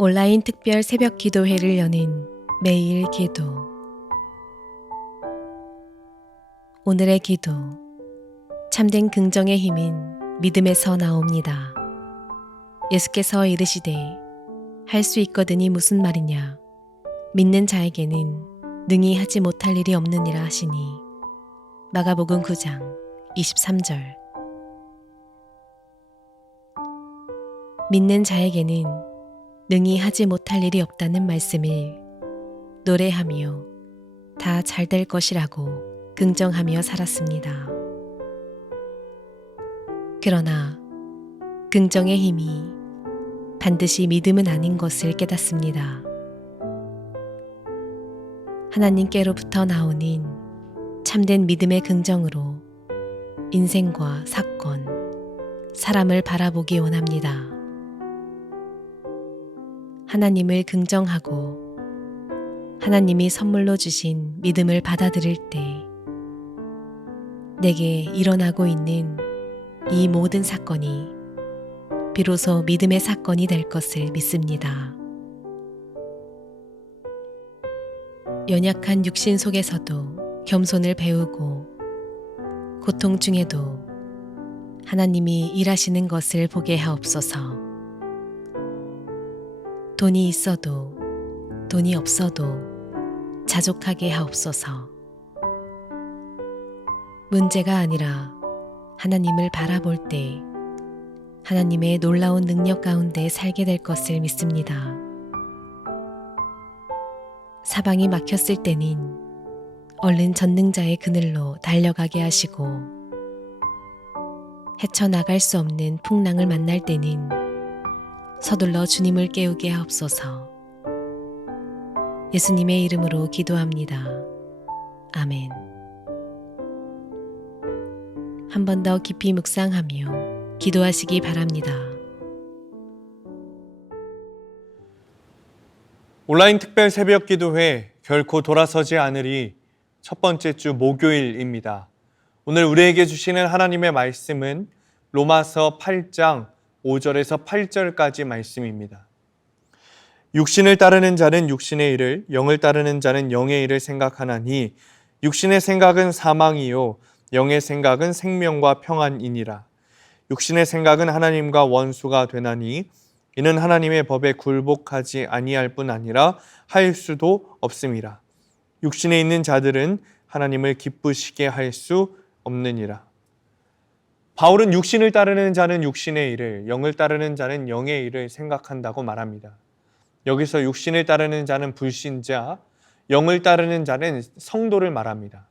온라인 특별 새벽 기도회를 여는 매일 기도. 오늘의 기도. 참된 긍정의 힘은 믿음에서 나옵니다. 예수께서 이르시되 할 수 있거든이 무슨 말이냐. 믿는 자에게는 능히 하지 못할 일이 없느니라 하시니. 마가복음 9장 23절. 믿는 자에게는 능히 하지 못할 일이 없다는 말씀을 노래하며 다 잘 될 것이라고 긍정하며 살았습니다. 그러나 긍정의 힘이 반드시 믿음은 아닌 것을 깨닫습니다. 하나님께로부터 나오는 참된 믿음의 긍정으로 인생과 사건, 사람을 바라보기 원합니다. 하나님을 긍정하고 하나님이 선물로 주신 믿음을 받아들일 때 내게 일어나고 있는 이 모든 사건이 비로소 믿음의 사건이 될 것을 믿습니다. 연약한 육신 속에서도 겸손을 배우고 고통 중에도 하나님이 일하시는 것을 보게 하옵소서. 돈이 있어도 돈이 없어도 자족하게 하옵소서. 문제가 아니라 하나님을 바라볼 때 하나님의 놀라운 능력 가운데 살게 될 것을 믿습니다. 사방이 막혔을 때는 얼른 전능자의 그늘로 달려가게 하시고 헤쳐나갈 수 없는 풍랑을 만날 때는 서둘러 주님을 깨우게 하옵소서. 예수님의 이름으로 기도합니다. 아멘. 한 번 더 깊이 묵상하며 기도하시기 바랍니다. 온라인 특별 새벽 기도회 결코 돌아서지 않으리 첫 번째 주 목요일입니다. 오늘 우리에게 주시는 하나님의 말씀은 로마서 8장 5절에서 8절까지 말씀입니다. 육신을 따르는 자는 육신의 일을, 영을 따르는 자는 영의 일을 생각하나니 육신의 생각은 사망이요 영의 생각은 생명과 평안이니라. 육신의 생각은 하나님과 원수가 되나니 이는 하나님의 법에 굴복하지 아니할 뿐 아니라 할 수도 없음이라. 육신에 있는 자들은 하나님을 기쁘시게 할 수 없느니라. 바울은 육신을 따르는 자는 육신의 일을, 영을 따르는 자는 영의 일을 생각한다고 말합니다. 여기서 육신을 따르는 자는 불신자, 영을 따르는 자는 성도를 말합니다.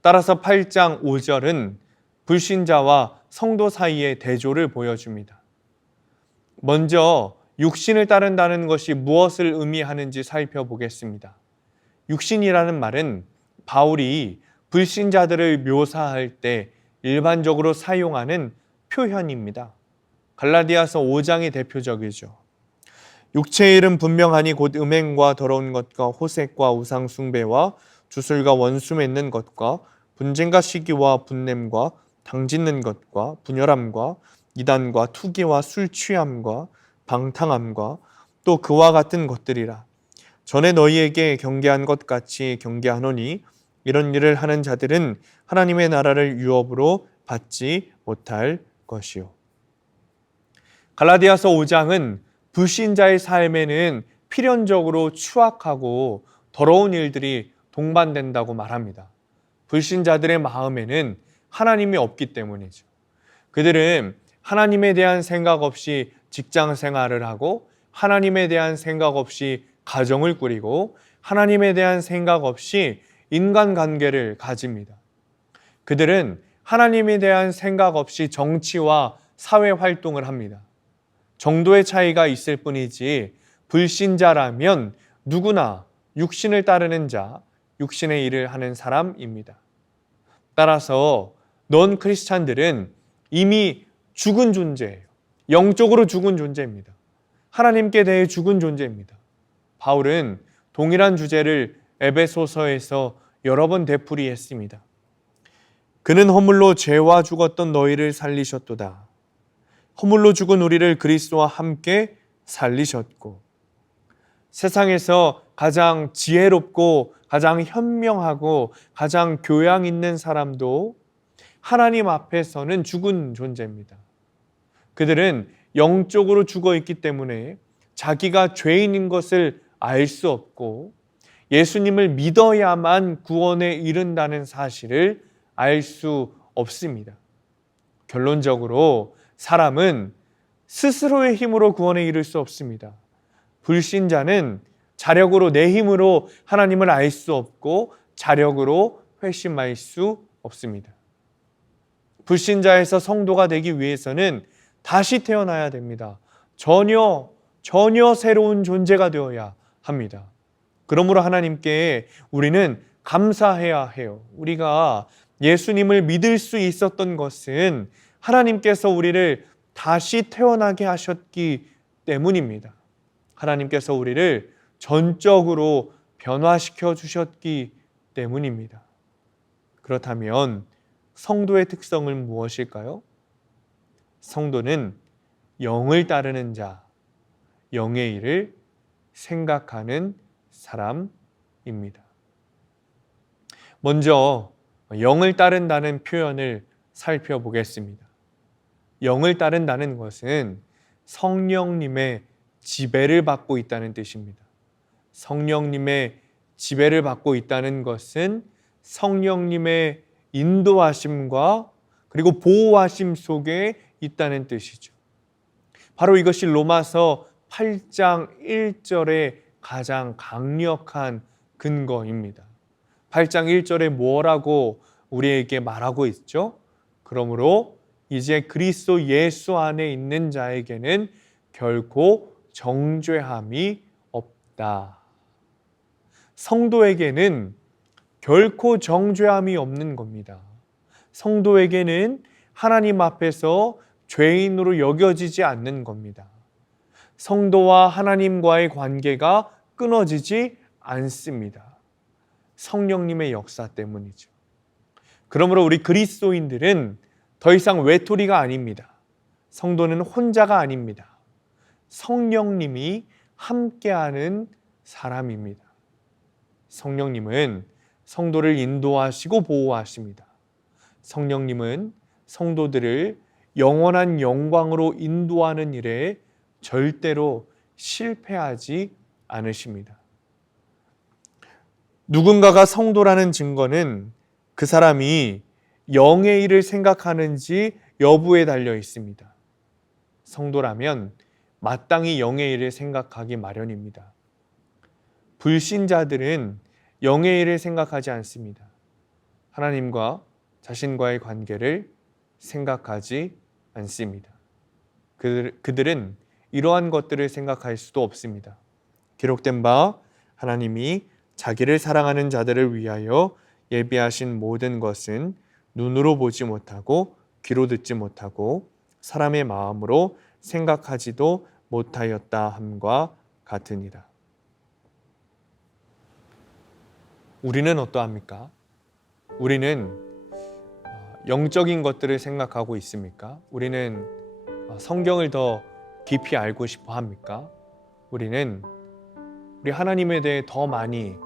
따라서 8장 5절은 불신자와 성도 사이의 대조를 보여줍니다. 먼저 육신을 따른다는 것이 무엇을 의미하는지 살펴보겠습니다. 육신이라는 말은 바울이 불신자들을 묘사할 때 일반적으로 사용하는 표현입니다. 갈라디아서 5장이 대표적이죠. 육체의 일은 분명하니 곧 음행과 더러운 것과 호색과 우상 숭배와 주술과 원수 맺는 것과 분쟁과 시기와 분냄과 당짓는 것과 분열함과 이단과 투기와 술 취함과 방탕함과 또 그와 같은 것들이라. 전에 너희에게 경계한 것 같이 경계하노니 이런 일을 하는 자들은 하나님의 나라를 유업으로 받지 못할 것이요. 갈라디아서 5장은 불신자의 삶에는 필연적으로 추악하고 더러운 일들이 동반된다고 말합니다. 불신자들의 마음에는 하나님이 없기 때문이죠. 그들은 하나님에 대한 생각 없이 직장 생활을 하고 하나님에 대한 생각 없이 가정을 꾸리고 하나님에 대한 생각 없이 인간관계를 가집니다. 그들은 하나님에 대한 생각 없이 정치와 사회활동을 합니다. 정도의 차이가 있을 뿐이지 불신자라면 누구나 육신을 따르는 자, 육신의 일을 하는 사람입니다. 따라서 넌 크리스찬들은 이미 죽은 존재예요. 영적으로 죽은 존재입니다. 하나님께 대해 죽은 존재입니다. 바울은 동일한 주제를 에베소서에서 여러 번 되풀이했습니다. 그는 허물로 죄와 죽었던 너희를 살리셨도다. 허물로 죽은 우리를 그리스도와 함께 살리셨고, 세상에서 가장 지혜롭고 가장 현명하고 가장 교양 있는 사람도 하나님 앞에서는 죽은 존재입니다. 그들은 영적으로 죽어 있기 때문에 자기가 죄인인 것을 알 수 없고 예수님을 믿어야만 구원에 이른다는 사실을 알 수 없습니다. 결론적으로 사람은 스스로의 힘으로 구원에 이를 수 없습니다. 불신자는 자력으로 내 힘으로 하나님을 알 수 없고 자력으로 회심할 수 없습니다. 불신자에서 성도가 되기 위해서는 다시 태어나야 됩니다. 전혀 새로운 존재가 되어야 합니다. 그러므로 하나님께 우리는 감사해야 해요. 우리가 예수님을 믿을 수 있었던 것은 하나님께서 우리를 다시 태어나게 하셨기 때문입니다. 하나님께서 우리를 전적으로 변화시켜 주셨기 때문입니다. 그렇다면 성도의 특성은 무엇일까요? 성도는 영을 따르는 자, 영의 일을 생각하는 사람입니다. 먼저 영을 따른다는 표현을 살펴보겠습니다. 영을 따른다는 것은 성령님의 지배를 받고 있다는 뜻입니다. 성령님의 지배를 받고 있다는 것은 성령님의 인도하심과 그리고 보호하심 속에 있다는 뜻이죠. 바로 이것이 로마서 8장 1절의 가장 강력한 근거입니다. 8장 1절에 뭐라고 우리에게 말하고 있죠? 그러므로 이제 그리스도 예수 안에 있는 자에게는 결코 정죄함이 없다. 성도에게는 결코 정죄함이 없는 겁니다. 성도에게는 하나님 앞에서 죄인으로 여겨지지 않는 겁니다. 성도와 하나님과의 관계가 끊어지지 않습니다. 성령님의 역사 때문이죠. 그러므로 우리 그리스도인들은 더 이상 외톨이가 아닙니다. 성도는 혼자가 아닙니다. 성령님이 함께하는 사람입니다. 성령님은 성도를 인도하시고 보호하십니다. 성령님은 성도들을 영원한 영광으로 인도하는 일에 절대로 실패하지 않으십니다. 누군가가 성도라는 증거는 그 사람이 영의 일을 생각하는지 여부에 달려 있습니다. 성도라면 마땅히 영의 일을 생각하기 마련입니다. 불신자들은 영의 일을 생각하지 않습니다. 하나님과 자신과의 관계를 생각하지 않습니다. 그들은 이러한 것들을 생각할 수도 없습니다. 기록된 바 하나님이 자기를 사랑하는 자들을 위하여 예비하신 모든 것은 눈으로 보지 못하고 귀로 듣지 못하고 사람의 마음으로 생각하지도 못하였다 함과 같으니라. 우리는 어떠합니까? 우리는 영적인 것들을 생각하고 있습니까? 우리는 성경을 더 깊이 알고 싶어 합니까? 우리는 우리 하나님에 대해 더 많이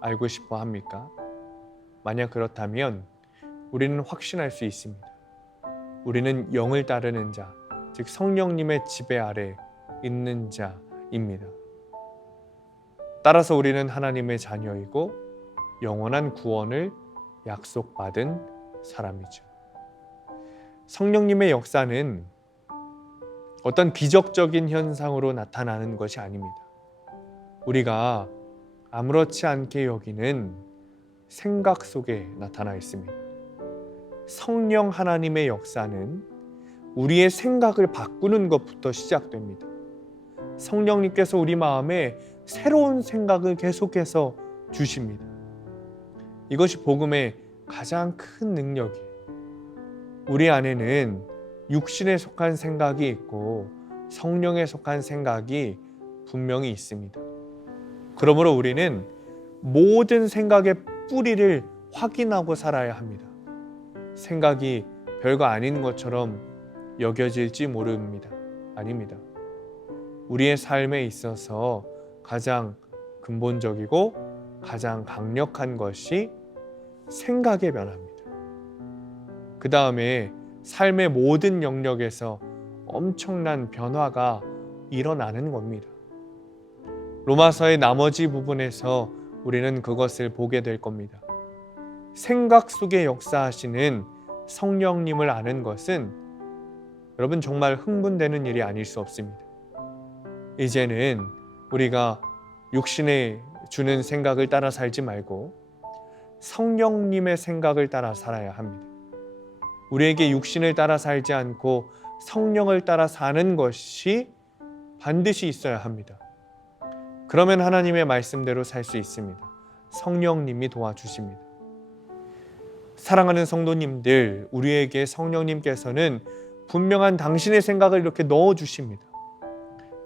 알고 싶어 합니까? 만약 그렇다면 우리는 확신할 수 있습니다. 우리는 영을 따르는 자, 즉 성령님의 지배 아래 있는 자입니다. 따라서 우리는 하나님의 자녀이고 영원한 구원을 약속받은 사람이죠. 성령님의 역사는 어떤 기적적인 현상으로 나타나는 것이 아닙니다. 우리가 아무렇지 않게 여기는 생각 속에 나타나 있습니다. 성령 하나님의 역사는 우리의 생각을 바꾸는 것부터 시작됩니다. 성령님께서 우리 마음에 새로운 생각을 계속해서 주십니다. 이것이 복음의 가장 큰 능력이에요. 우리 안에는 육신에 속한 생각이 있고 성령에 속한 생각이 분명히 있습니다. 그러므로 우리는 모든 생각의 뿌리를 확인하고 살아야 합니다. 생각이 별거 아닌 것처럼 여겨질지 모릅니다. 아닙니다. 우리의 삶에 있어서 가장 근본적이고 가장 강력한 것이 생각의 변화입니다. 그 다음에 삶의 모든 영역에서 엄청난 변화가 일어나는 겁니다. 로마서의 나머지 부분에서 우리는 그것을 보게 될 겁니다. 생각 속에 역사하시는 성령님을 아는 것은 여러분 정말 흥분되는 일이 아닐 수 없습니다. 이제는 우리가 육신에 주는 생각을 따라 살지 말고 성령님의 생각을 따라 살아야 합니다. 우리에게 육신을 따라 살지 않고 성령을 따라 사는 것이 반드시 있어야 합니다. 그러면 하나님의 말씀대로 살 수 있습니다. 성령님이 도와주십니다. 사랑하는 성도님들, 우리에게 성령님께서는 분명한 당신의 생각을 이렇게 넣어주십니다.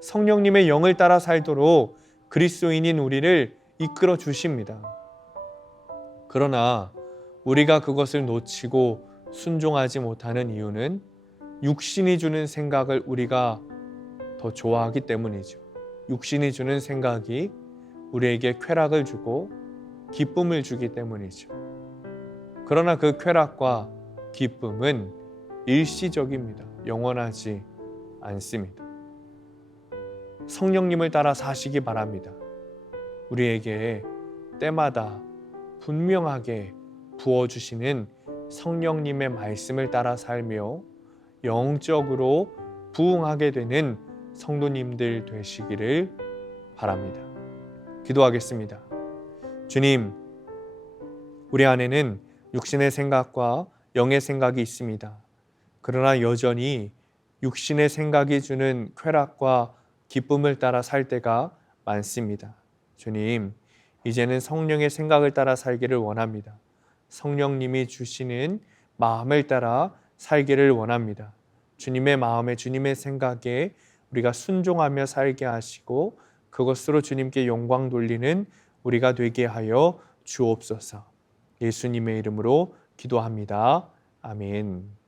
성령님의 영을 따라 살도록 그리스도인인 우리를 이끌어 주십니다. 그러나 우리가 그것을 놓치고 순종하지 못하는 이유는 육신이 주는 생각을 우리가 더 좋아하기 때문이죠. 육신이 주는 생각이 우리에게 쾌락을 주고 기쁨을 주기 때문이죠. 그러나 그 쾌락과 기쁨은 일시적입니다. 영원하지 않습니다. 성령님을 따라 사시기 바랍니다. 우리에게 때마다 분명하게 부어주시는 성령님의 말씀을 따라 살며 영적으로 부흥하게 되는 성도님들 되시기를 바랍니다. 기도하겠습니다. 주님, 우리 안에는 육신의 생각과 영의 생각이 있습니다. 그러나 여전히 육신의 생각이 주는 쾌락과 기쁨을 따라 살 때가 많습니다. 주님, 이제는 성령의 생각을 따라 살기를 원합니다. 성령님이 주시는 마음을 따라 살기를 원합니다. 주님의 마음에, 주님의 생각에 우리가 순종하며 살게 하시고 그것으로 주님께 영광 돌리는 우리가 되게 하여 주옵소서. 예수님의 이름으로 기도합니다. 아멘.